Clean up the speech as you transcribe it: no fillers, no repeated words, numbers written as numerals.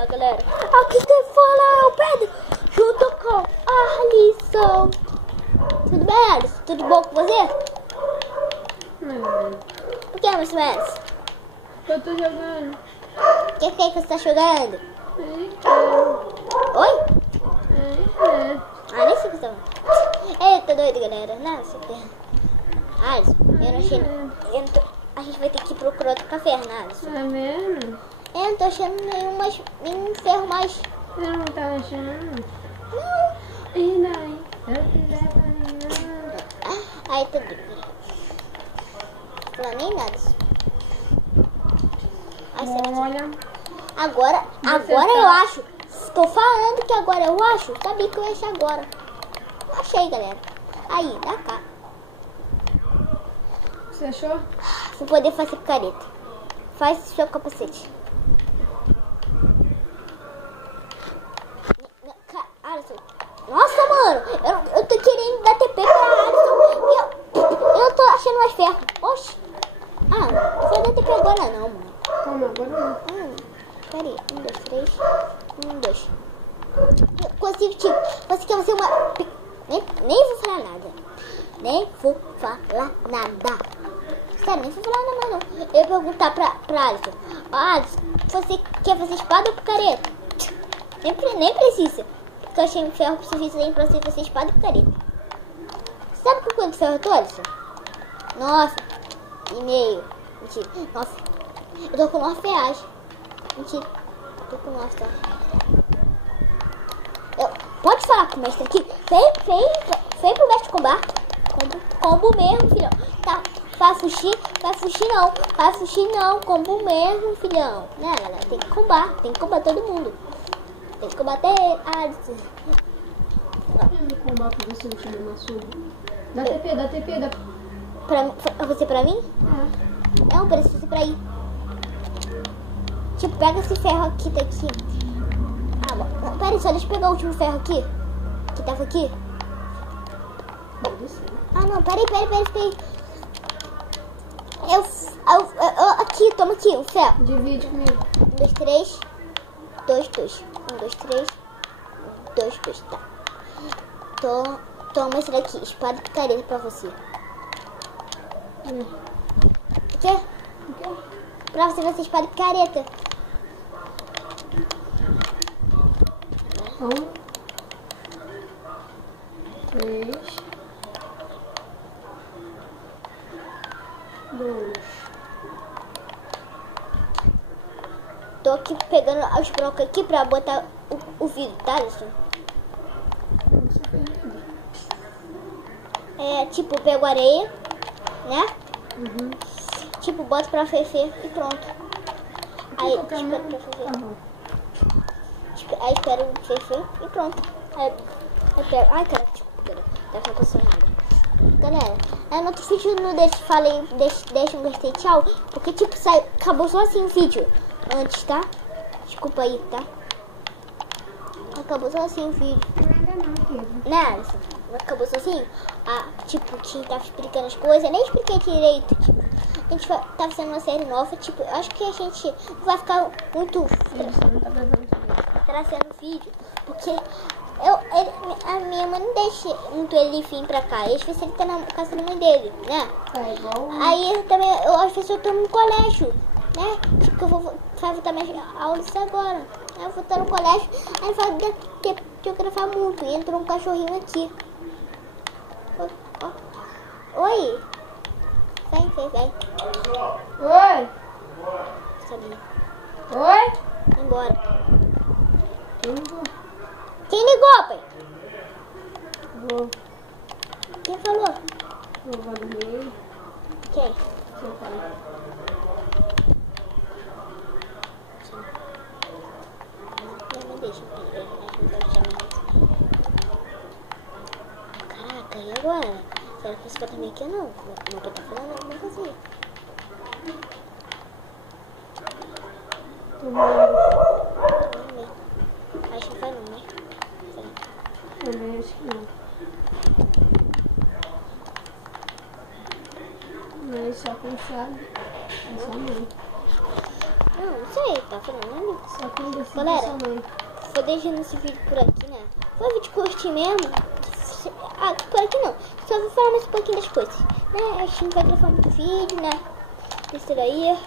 lá, galera. Aqui quem fala é o Pedro, junto com a Alisson. Tudo bem, Alisson? Tudo bom com você? Por que, meus meus? Eu tô jogando. O que que você tá jogando? Oi? Ah, nem sei o que você tá falando. Eita, doido, galera. Nossa, Alisson, eu não achei... A gente vai ter que procurar outro café, né, Alisson? É mesmo? Eu não tô achando nenhum ferro mais. Eu não tá achando. Não. E daí? Eu quiser fazer. Aí, tudo bem. Não, nem nada. Olha. Agora eu acho. Tô falando que agora eu acho. Sabia que eu ia achar agora. Achei, galera. Aí, dá cá. Você achou? Vou poder fazer picareta. Faz seu capacete. Alisson. Nossa, mano. Eu tô querendo dar TP pra Alisson. Eu tô achando mais ferro. Oxi. Ah, não vou dar TP agora não, mano. Calma, agora não. Pera aí. 1, 2, 3. 1, 2. Consigo, tipo. Consegui fazer uma... Nem vou falar nada. Nem vou falar nada. Sério, nem vou falar nada mais não. Eu ia perguntar pra Alisson. Alisson, você quer fazer espada ou picareta? Nem precisa. Porque eu achei um ferro suficiente pra você fazer espada e picareta. Sabe por quanto ferro eu tô, Alisson? 9,5. Mentira. 9. Eu tô com 9 reais. Mentira. Eu tô com 9, tá? Pode falar com o mestre aqui. Vem pro mestre combar. Combo mesmo, filhão. Tá. Vai fugir não. Vai fugir não. Combo mesmo, filhão. Né, galera? Tem que combar todo mundo. Tem que combater Alisson. Eu vou combater você no time na sua. Dá TP, dá. Pra você pra mim? Não, precisa pra ir. Tipo, pega esse ferro aqui, tá aqui. Ah, bom. Pera aí, só deixa eu pegar o último ferro aqui. Que tava aqui. Ah, não, pera aí. Aqui, toma aqui, o ferro. Divide comigo. 1, 2, 3. 2, 2. 1, 2, 3. 2, 2, tá. Toma esse daqui, espada e picareta pra você. O quê? Pra você fazer espada e picareta. 1, 3, 2. Tô aqui pegando os blocos aqui pra botar o vídeo, tá, Alisson? Tipo, eu pego areia, né? Tipo, boto pra ferver e pronto. Aí, espero pra ferver. Aí, espero ferver e pronto. Aí, eu pego... Ai, cara, desculpa, tá com posicionada. Galera, no outro vídeo não deixa um gostei, tchau. Porque, tipo, acabou só assim o vídeo. Antes, tá? Desculpa aí, tá? Acabou só assim o vídeo. Né, Alisson? Acabou só assim? Tipo, quem tava explicando as coisas, eu nem expliquei direito. Tipo, a gente tá fazendo uma série nova. Tipo, eu acho que a gente não vai ficar muito trazendo vídeo. Porque a minha mãe não deixa muito ele vir pra cá. Às vezes ele tá na casa da mãe dele, né? Aí também, às vezes eu tô no colégio, né? Tipo, eu vou voltar minhas aulas agora. Aí eu vou estar no colégio, aí vai ter geografar muito. E entrou um cachorrinho aqui. Oi. Vem. Oi. Sabia. Oi. Vai embora. Quem ligou, pai? Vou. Quem falou? Vou dormir. Quem? Seu pai. Não me deixa. Caraca, e agora? Será que você vai também aqui ou não? Não vai estar falando alguma coisa. Acho que vai não, né? Também acho que não. Mas só quem sabe é sua mãe. Não sei, tá falando, né? Só quem decide Galera, sua mãe. vou deixando esse vídeo por aqui, né? Foi um vídeo curtinho mesmo. Ah, por aqui não. Só vou falar mais um pouquinho das coisas. Né? A gente não vai gravar muito vídeo, né? Isso daí.